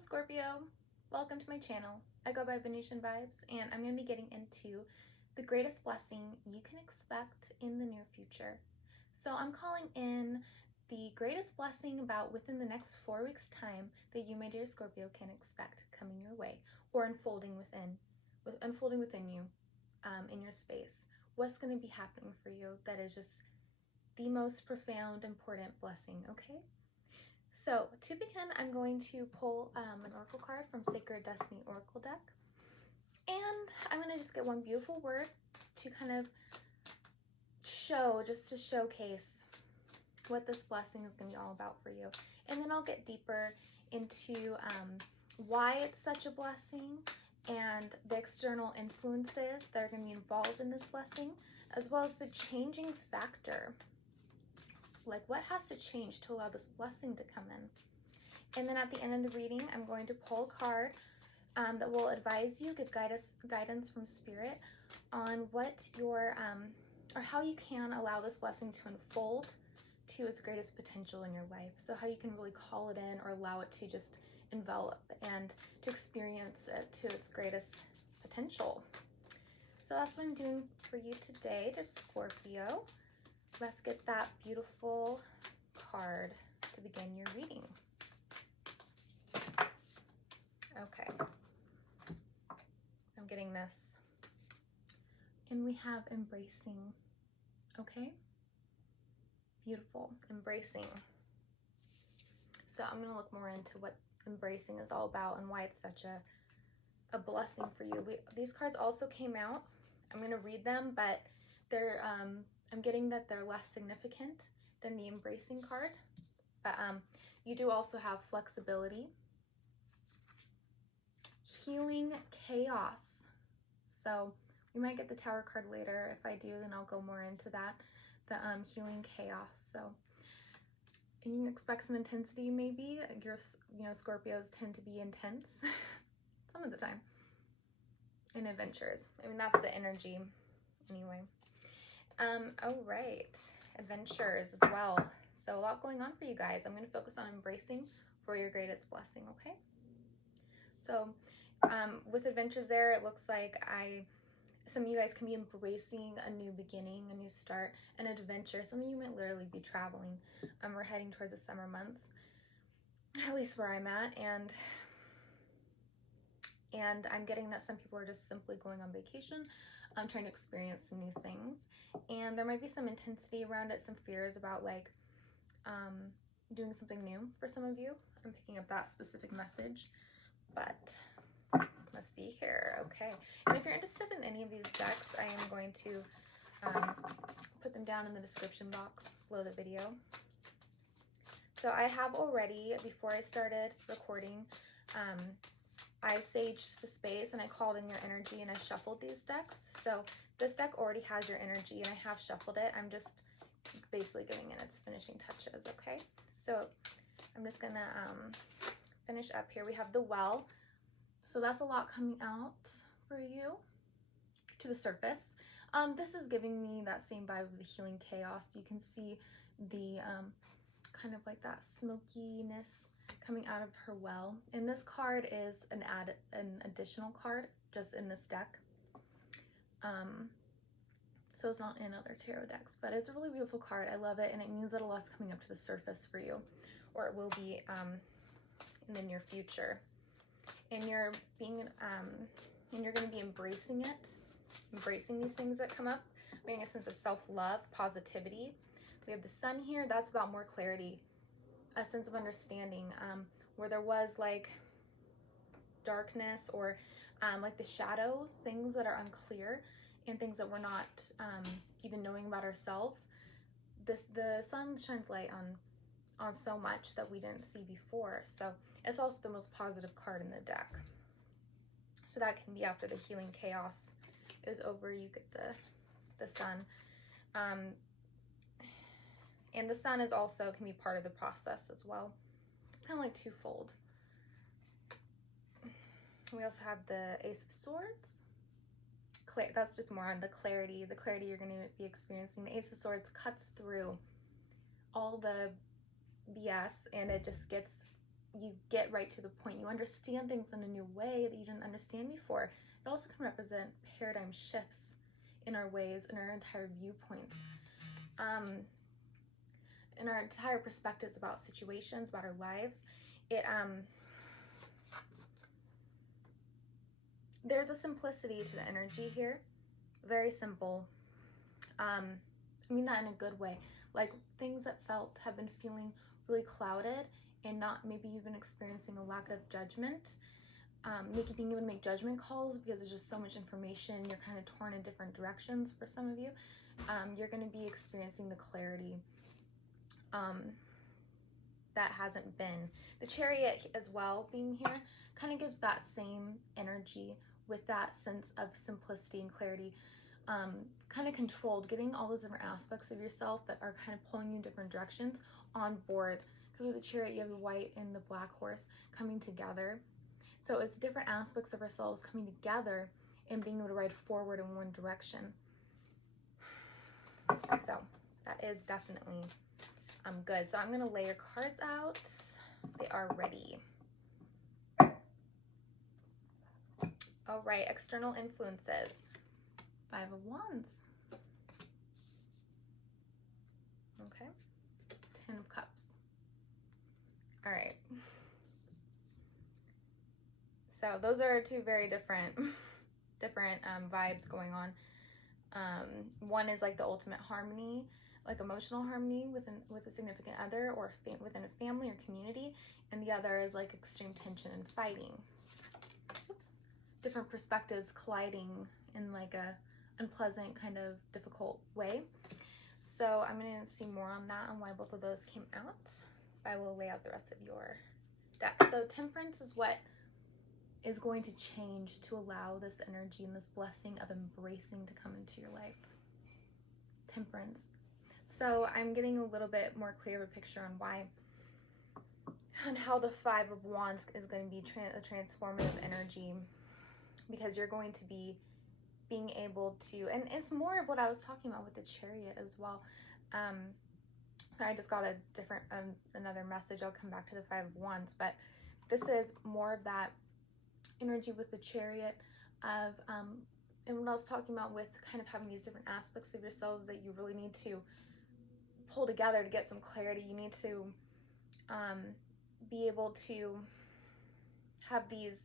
Scorpio, welcome to my channel. I go by Venetian Vibes, and I'm going to be getting into the greatest blessing you can expect in the near future. So I'm calling in the greatest blessing about within the next 4 weeks time that you, my dear Scorpio, can expect coming your way or unfolding within you in your space. What's going to be happening for you that is just the most profound, important blessing, okay? So to begin, I'm going to pull an oracle card from Sacred Destiny Oracle deck. And I'm going to just get one beautiful word to kind of show, just to showcase what this blessing is going to be all about for you. And then I'll get deeper into why it's such a blessing and the external influences that are going to be involved in this blessing, as well as the changing factor. Like, what has to change to allow this blessing to come in? And then at the end of the reading, I'm going to pull a card that will advise you, give guidance from Spirit on what your, or how you can allow this blessing to unfold to its greatest potential in your life. So how you can really call it in or allow it to just envelop and to experience it to its greatest potential. So that's what I'm doing for you today, dear Scorpio. Let's get that beautiful card to begin your reading. Okay. I'm getting this. And we have embracing. Okay? Beautiful. Embracing. So I'm going to look more into what embracing is all about and why it's such a blessing for you. These cards also came out. I'm going to read them, but they're I'm getting that they're less significant than the embracing card, but you do also have flexibility, healing, chaos. So we might get the Tower card later. If I do, then I'll go more into that, the healing, chaos. So you can expect some intensity maybe. Scorpios tend to be intense some of the time in adventures. I mean, that's the energy anyway. All right, adventures as well. So a lot going on for you guys. I'm going to focus on embracing for your greatest blessing, okay? So with adventures there, it looks like some of you guys can be embracing a new beginning, a new start, an adventure. Some of you might literally be traveling. We're heading towards the summer months, at least where I'm at, and I'm getting that some people are just simply going on vacation. I'm trying to experience some new things, and there might be some intensity around it, some fears about like doing something new for some of you. I'm picking up that specific message, but let's see here. Okay, and if you're interested in any of these decks, I am going to put them down in the description box below the video. So I have already, before I started recording, I saged the space and I called in your energy and I shuffled these decks. So this deck already has your energy and I have shuffled it. I'm just basically giving it its finishing touches, okay? So I'm just gonna finish up here. We have the Well. So that's a lot coming out for you to the surface. This is giving me that same vibe of the healing chaos. You can see the kind of like that smokiness coming out of her well. And this card is an additional card just in this deck. So it's not in other tarot decks, but it's a really beautiful card. I love it, and it means that a lot's coming up to the surface for you, or it will be in the near future. And you're being and you're going to be embracing it, embracing these things that come up, bringing a sense of self-love, positivity. We have the Sun here. That's about more clarity, a sense of understanding, where there was like darkness or like the shadows, things that are unclear and things that we're not even knowing about ourselves. The Sun shines light on so much that we didn't see before. So it's also the most positive card in the deck. So that can be after the healing chaos is over, you get the Sun. And the Sun is also can be part of the process as well. It's kind of like twofold. We also have the Ace of Swords. That's just more on the clarity you're going to be experiencing. The Ace of Swords cuts through all the BS and it just gets you get right to the point. You understand things in a new way that you didn't understand before. It also can represent paradigm shifts in our ways, in our entire viewpoints, in our entire perspectives about situations, about our lives. There's a simplicity to the energy here. Very simple. I mean that in a good way. Like things that have been feeling really clouded, and not, maybe you've been experiencing a lack of judgment, being able to make judgment calls because there's just so much information. You're kind of torn in different directions for some of you. You're going to be experiencing the clarity that hasn't been. The Chariot as well being here kind of gives that same energy with that sense of simplicity and clarity, kind of controlled, getting all those different aspects of yourself that are kind of pulling you in different directions on board. Because with the Chariot, you have the white and the black horse coming together. So it's different aspects of ourselves coming together and being able to ride forward in one direction. So that is definitely good. So I'm going to lay your cards out. They are ready. All right, external influences. 5 of Wands. Okay. 10 of Cups. All right. So those are two very different vibes going on. One is like the ultimate harmony, like emotional harmony with a significant other or within a family or community, and the other is like extreme tension and fighting. Oops. Different perspectives colliding in like a unpleasant, kind of difficult way. So I'm going to see more on that, on why both of those came out. I will lay out the rest of your deck. So Temperance is what is going to change to allow this energy and this blessing of embracing to come into your life. Temperance. So I'm getting a little bit more clear of a picture on why and how the 5 of Wands is going to be a transformative energy, because you're going to be being able to, and it's more of what I was talking about with the Chariot as well. I just got a different, another message. I'll come back to the 5 of Wands, but this is more of that energy with the Chariot of, and what I was talking about with kind of having these different aspects of yourselves that you really need to pull together to get some clarity. You need to be able to have this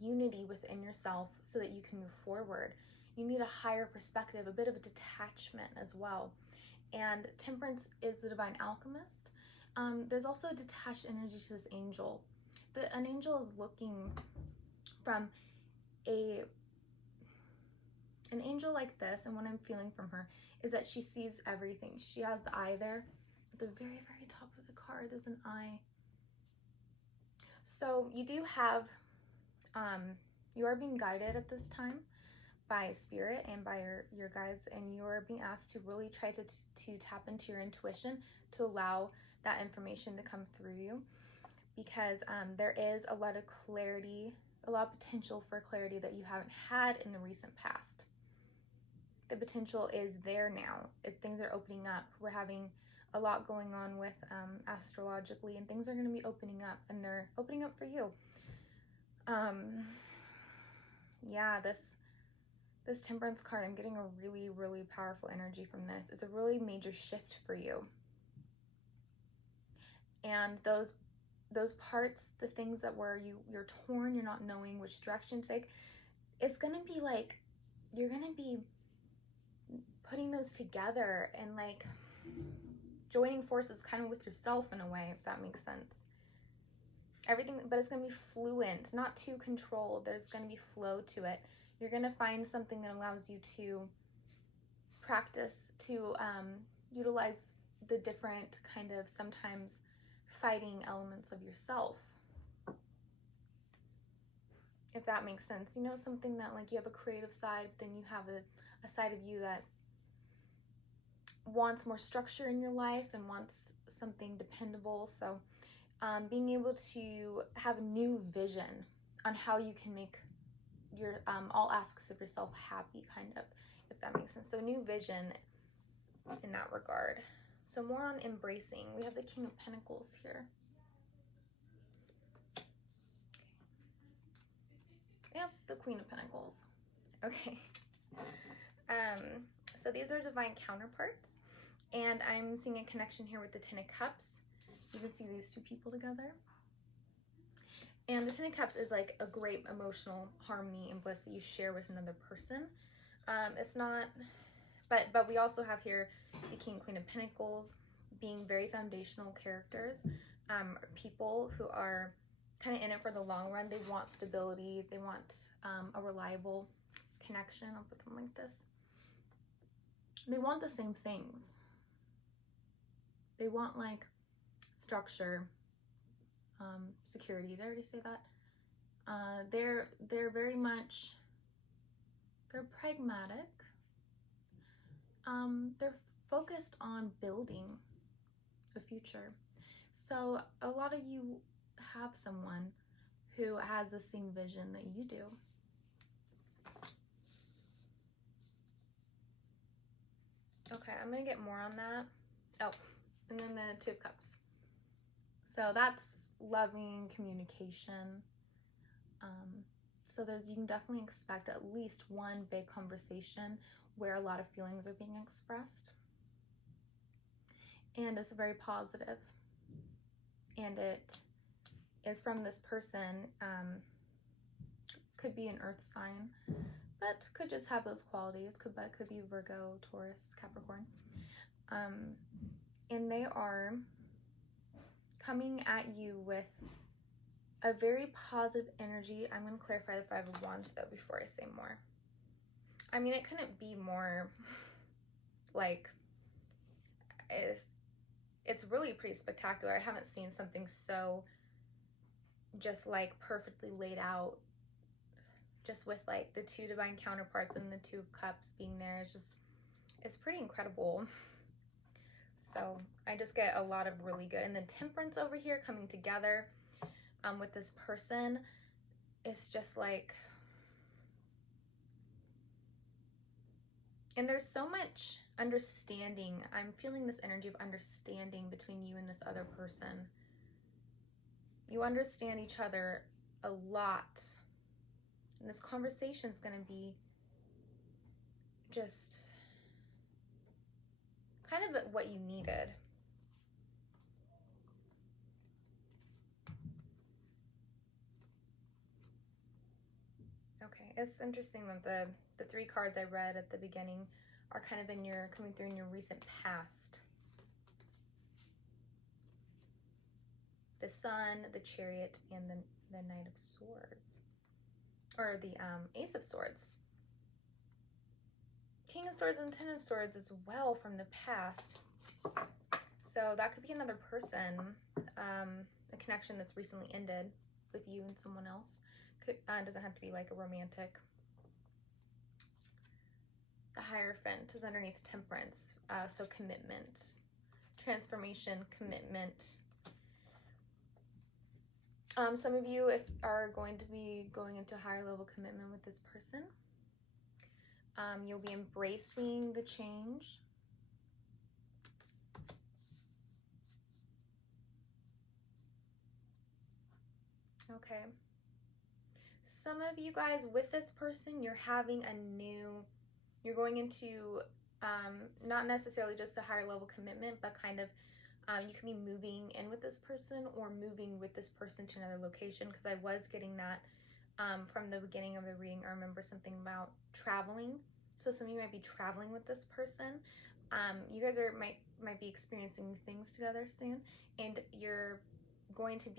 unity within yourself so that you can move forward. You need a higher perspective, a bit of a detachment as well. And Temperance is the divine alchemist. There's also a detached energy to this angel. An angel is looking from an angel like this, and what I'm feeling from her is that she sees everything. She has the eye there. At the very, very top of the card, there's an eye. So you do have, you are being guided at this time by spirit and by your guides, and you are being asked to really try to tap into your intuition to allow that information to come through you, because there is a lot of clarity, a lot of potential for clarity that you haven't had in the recent past. The potential is there now. If things are opening up, we're having a lot going on with astrologically, and things are going to be opening up, and they're opening up for you. Yeah, this Temperance card, I'm getting a really, really powerful energy from this. It's a really major shift for you. And those parts, the things that were you're torn, you're not knowing which direction to take, it's going to be like, you're going to be putting those together and like joining forces kind of with yourself in a way, if that makes sense. Everything, but it's going to be fluent, not too controlled. There's going to be flow to it. You're going to find something that allows you to practice, to utilize the different kind of sometimes fighting elements of yourself, if that makes sense. You know, something that like you have a creative side, then you have a side of you that wants more structure in your life and wants something dependable. So being able to have a new vision on how you can make your all aspects of yourself happy, kind of, if that makes sense. So new vision in that regard. So more on embracing. We have the King of Pentacles here. Yep, the Queen of Pentacles. Okay. So these are divine counterparts, and I'm seeing a connection here with the Ten of Cups. You can see these two people together. And the Ten of Cups is like a great emotional harmony and bliss that you share with another person. It's not, but we also have here the King, Queen of Pentacles being very foundational characters, people who are kind of in it for the long run. They want stability. They want a reliable connection. I'll put them like this. They want the same things. They want like structure, security. Did I already say that? They're very much, they're pragmatic. They're focused on building a future. So a lot of you have someone who has the same vision that you do. Okay, I'm gonna get more on that. Oh, and then the Two of Cups. So that's loving communication. So you can definitely expect at least one big conversation where a lot of feelings are being expressed. And it's very positive. And it is from this person. Could be an earth sign, but could just have those qualities. Could be Virgo, Taurus, Capricorn. And they are coming at you with a very positive energy. I'm going to clarify the Five of Wands though before I say more. I mean, it couldn't be more like, it's really pretty spectacular. I haven't seen something so just like perfectly laid out, just with like the two divine counterparts and the Two of Cups being there. It's pretty incredible. So I just get a lot of really good. And then Temperance over here coming together with this person. It's just like, and there's so much understanding. I'm feeling this energy of understanding between you and this other person. You understand each other a lot. And this conversation is going to be just kind of what you needed. Okay, it's interesting that the three cards I read at the beginning are kind of coming through in your recent past. The Sun, the Chariot, and the Knight of Swords. Or the Ace of Swords. King of Swords and Ten of Swords as well from the past. So that could be another person, a connection that's recently ended with you and someone else. Doesn't have to be like a romantic. The Hierophant is underneath Temperance. So commitment, transformation, commitment. Some of you are going to be going into higher level commitment with this person. You'll be embracing the change. Okay. Some of you guys with this person, you're going into not necessarily just a higher level commitment, but kind of you can be moving in with this person or moving with this person to another location, because I was getting that from the beginning of the reading. I remember something about traveling. So some of you might be traveling with this person. You guys might be experiencing new things together soon, and you're going to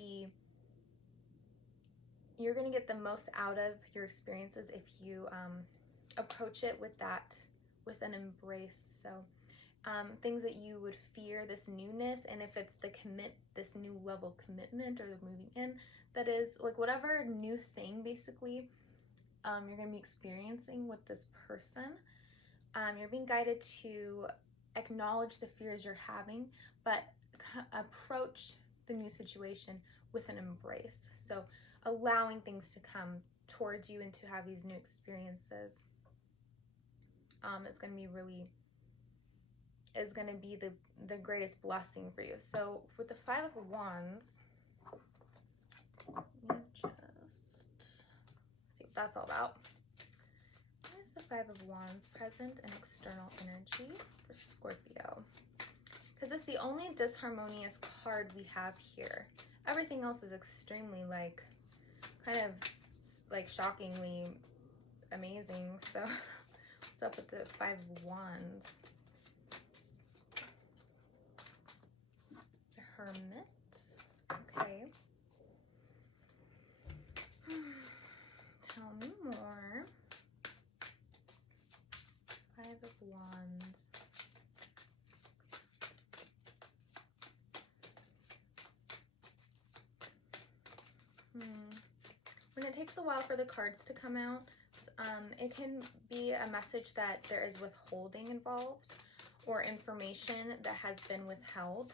get the most out of your experiences if you approach it with an embrace. So things that you would fear, this newness, and if it's this new level commitment or the moving in, that is like whatever new thing basically you're going to be experiencing with this person, you're being guided to acknowledge the fears you're having, but approach the new situation with an embrace. So allowing things to come towards you and to have these new experiences. It's going to be really is going to be the greatest blessing for you. So with the Five of Wands, let me just see what that's all about. What is the Five of Wands? Present and external energy for Scorpio. Because it's the only disharmonious card we have here. Everything else is extremely, like, kind of, like, shockingly amazing. So what's up with the Five of Wands? The Hermit. Okay. Tell me more. Five of Wands. When it takes a while for the cards to come out, it can be a message that there is withholding involved or information that has been withheld.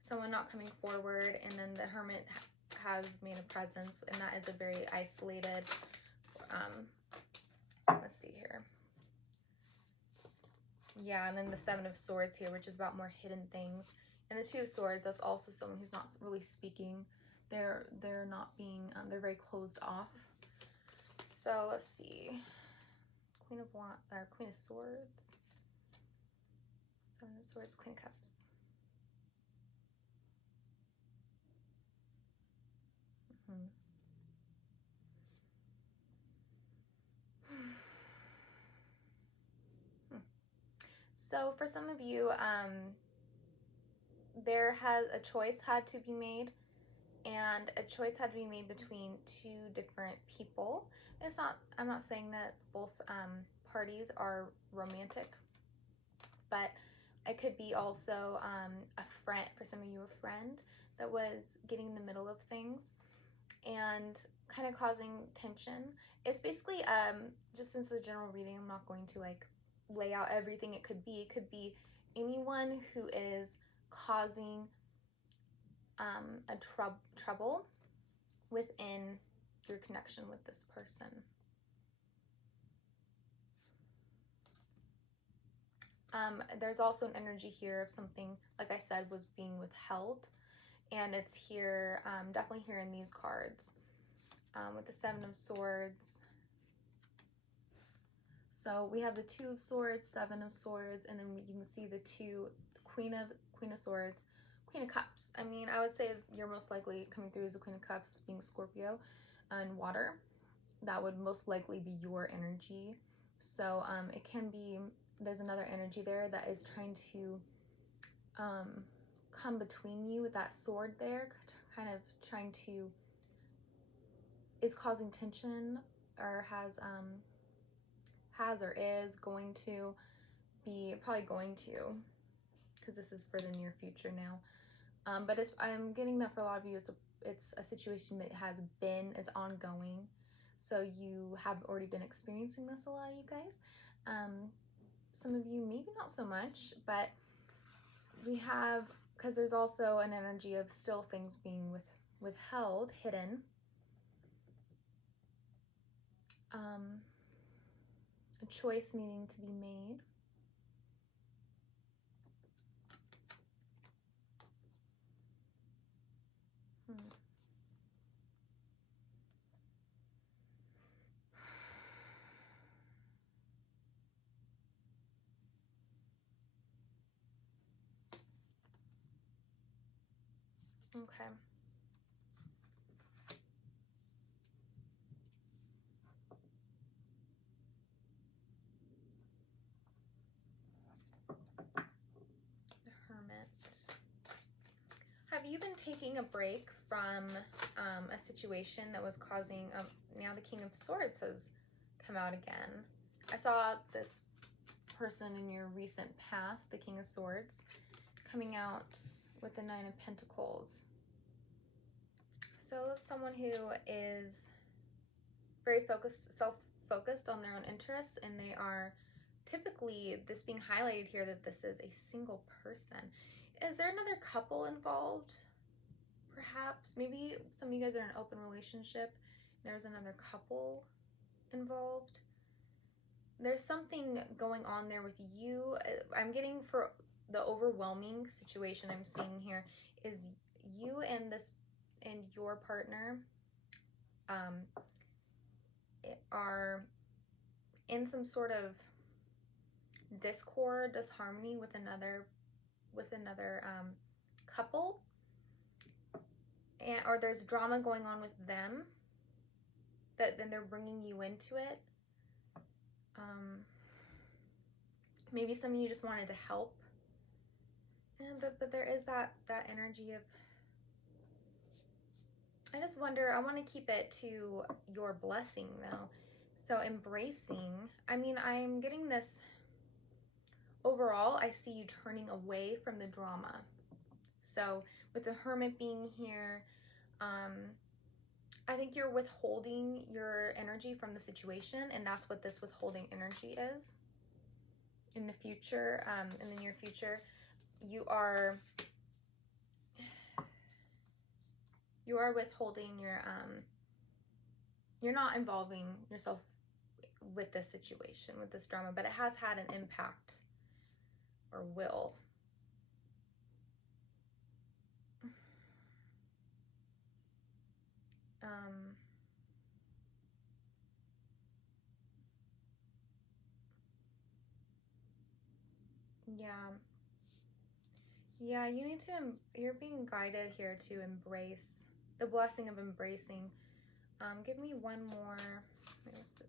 Someone not coming forward, and then the Hermit has made a presence, and that is a very isolated, let's see here. Yeah, and then the Seven of Swords here, which is about more hidden things. And the Two of Swords, that's also someone who's not really speaking. They're not being, they're very closed off. So let's see. Queen of Swords. Seven of Swords, Queen of Cups. So for some of you, there has a choice had to be made, and a choice had to be made between two different people. It's not, I'm not saying that both parties are romantic, but it could be also a friend, for some of you, a friend that was getting in the middle of things and kind of causing tension. It's basically, just since the general reading, I'm not going to like lay out everything it could be. It could be anyone who is causing a trouble within your connection with this person. There's also an energy here of something, like I said, was being withheld, and it's here, definitely here in these cards, with the Seven of Swords. So we have the Two of Swords, Seven of Swords, and then you can see the Queen of Swords, Queen of Cups. I mean, I would say you're most likely coming through as a Queen of Cups, being Scorpio and water. That would most likely be your energy. So it can be, there's another energy there that is trying to come between you with that sword there, kind of trying to, is causing tension, or has or is going to be, probably going to, because this is for the near future now. But I'm getting that for a lot of you, it's a situation that has been, it's ongoing. So you have already been experiencing this, a lot of you guys. Some of you maybe not so much, but we have, because there's also an energy of still things being withheld, hidden. A choice needing to be made. Okay. The Hermit. Have you been taking a break from a situation that was causing, now the King of Swords has come out again. I saw this person in your recent past, the King of Swords, coming out with the Nine of Pentacles. So someone who is very focused, self-focused on their own interests, and they are typically, this being highlighted here, that this is a single person. Is there another couple involved? Perhaps, maybe some of you guys are in an open relationship. There's another couple involved. there's something going on there with you. I'm getting, for the overwhelming situation I'm seeing here, is you and your partner are in some sort of discord, disharmony with another couple, or there's drama going on with them that then they're bringing you into it. Maybe some of you just wanted to help, but there is that energy of, I just wonder, I want to keep it to your blessing though. So embracing, I mean, I'm getting this, overall, I see you turning away from the drama. So with the Hermit being here, I think you're withholding your energy from the situation, and that's what this withholding energy is. In the future, in the near future, you are withholding your, you're not involving yourself with this situation, with this drama, but it has had an impact, or will. Yeah, you need to, you're being guided here to embrace the blessing of embracing. Give me one more. There's the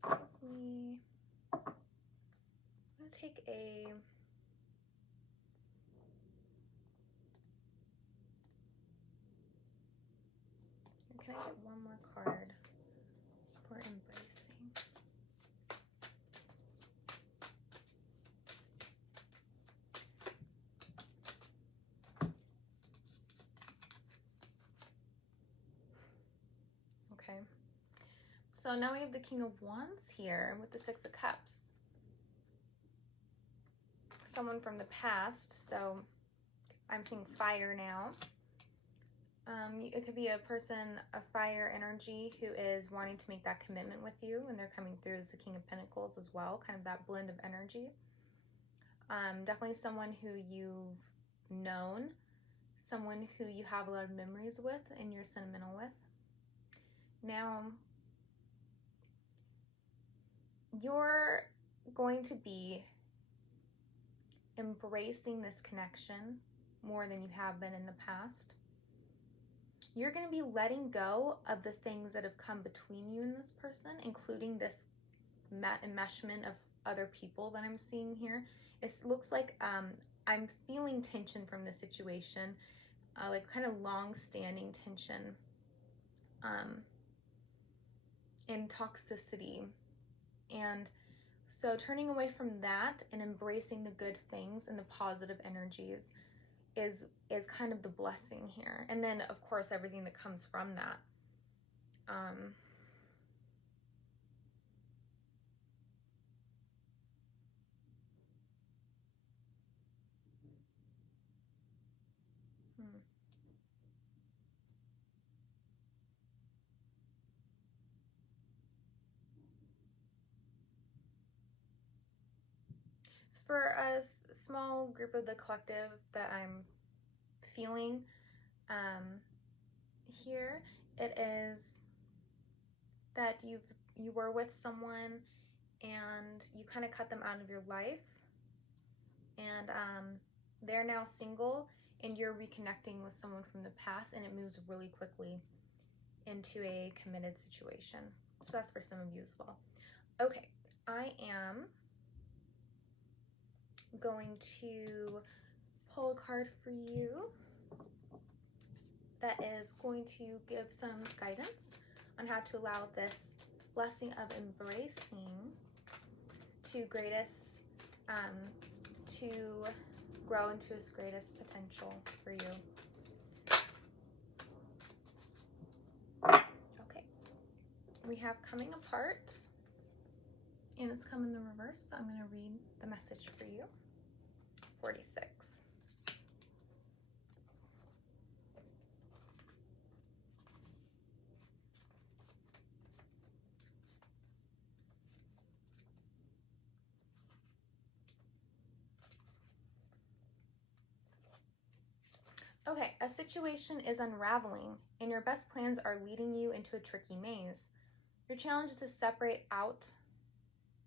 Tower. Yeah. I'm gonna take a, can I get one more card for embracing? Okay. So now we have the King of Wands here with the Six of Cups. Someone from the past, so I'm seeing fire now. It could be a person of fire energy who is wanting to make that commitment with you, and they're coming through as the King of Pentacles as well, kind of that blend of energy. Definitely someone who you've known, someone who you have a lot of memories with and you're sentimental with. Now, you're going to be embracing this connection more than you have been in the past. You're going to be letting go of the things that have come between you and this person, including this enmeshment of other people that I'm seeing here. It looks like I'm feeling tension from the situation, like kind of long-standing tension, and toxicity. And so turning away from that and embracing the good things and the positive energies is kind of the blessing here. And then of course everything that comes from that. For a small group of the collective that I'm feeling here, it is that you were with someone and you kind of cut them out of your life, and they're now single and you're reconnecting with someone from the past, and it moves really quickly into a committed situation. So that's for some of you as well. Okay, I am going to pull a card for you that is going to give some guidance on how to allow this blessing of embracing to grow into its greatest potential for you. Okay, we have coming apart, and it's come in the reverse, so I'm going to read the message for you. 46. Okay, a situation is unraveling and your best plans are leading you into a tricky maze. Your challenge is to separate out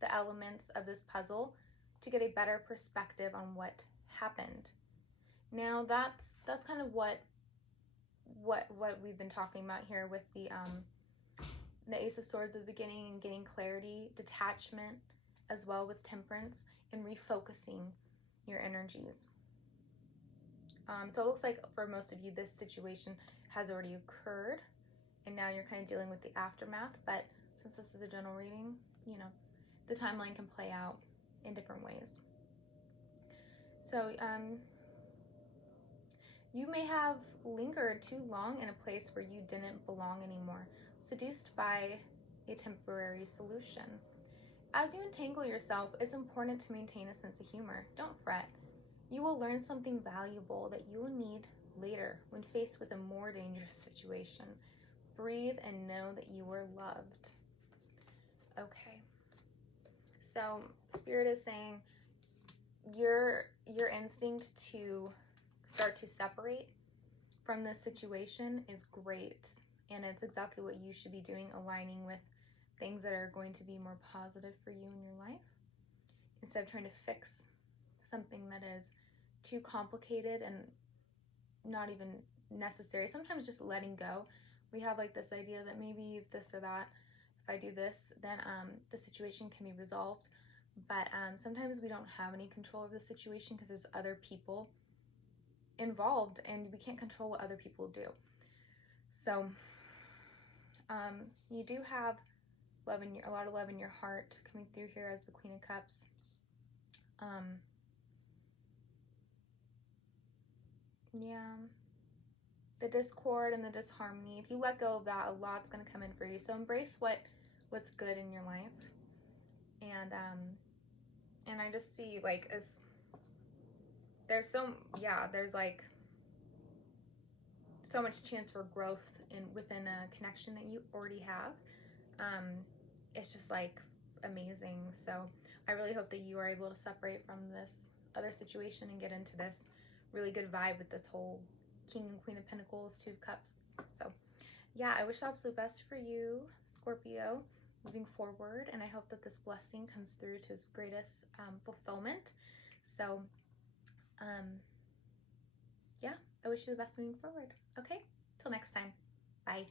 the elements of this puzzle to get a better perspective on what happened. Now that's kind of what we've been talking about here with the Ace of Swords at the beginning, and getting clarity, detachment, as well with Temperance, and refocusing your energies. So it looks like for most of you, this situation has already occurred, and now you're kind of dealing with the aftermath. But since this is a general reading, you know, the timeline can play out in different ways. So you may have lingered too long in a place where you didn't belong anymore, seduced by a temporary solution. As you entangle yourself, it's important to maintain a sense of humor. Don't fret. You will learn something valuable that you will need later when faced with a more dangerous situation. Breathe and know that you are loved. Okay. So Spirit is saying your instinct to start to separate from this situation is great, and it's exactly what you should be doing, aligning with things that are going to be more positive for you in your life, instead of trying to fix something that is too complicated and not even necessary. Sometimes just letting go. We have like this idea that maybe if this or that, if I do this, then the situation can be resolved. But sometimes we don't have any control of the situation because there's other people involved and we can't control what other people do. So you do have love in a lot of love in your heart coming through here as the Queen of Cups. Yeah, the discord and the disharmony, if you let go of that, a lot's going to come in for you. So embrace what's good in your life. And I just see like there's like so much chance for growth within a connection that you already have. It's just like amazing. So I really hope that you are able to separate from this other situation and get into this really good vibe with this whole King and Queen of Pentacles, Two of Cups. So yeah, I wish the absolute best for you, Scorpio, moving forward, and I hope that this blessing comes through to its greatest fulfillment. So yeah, I wish you the best moving forward. Okay, till next time. Bye.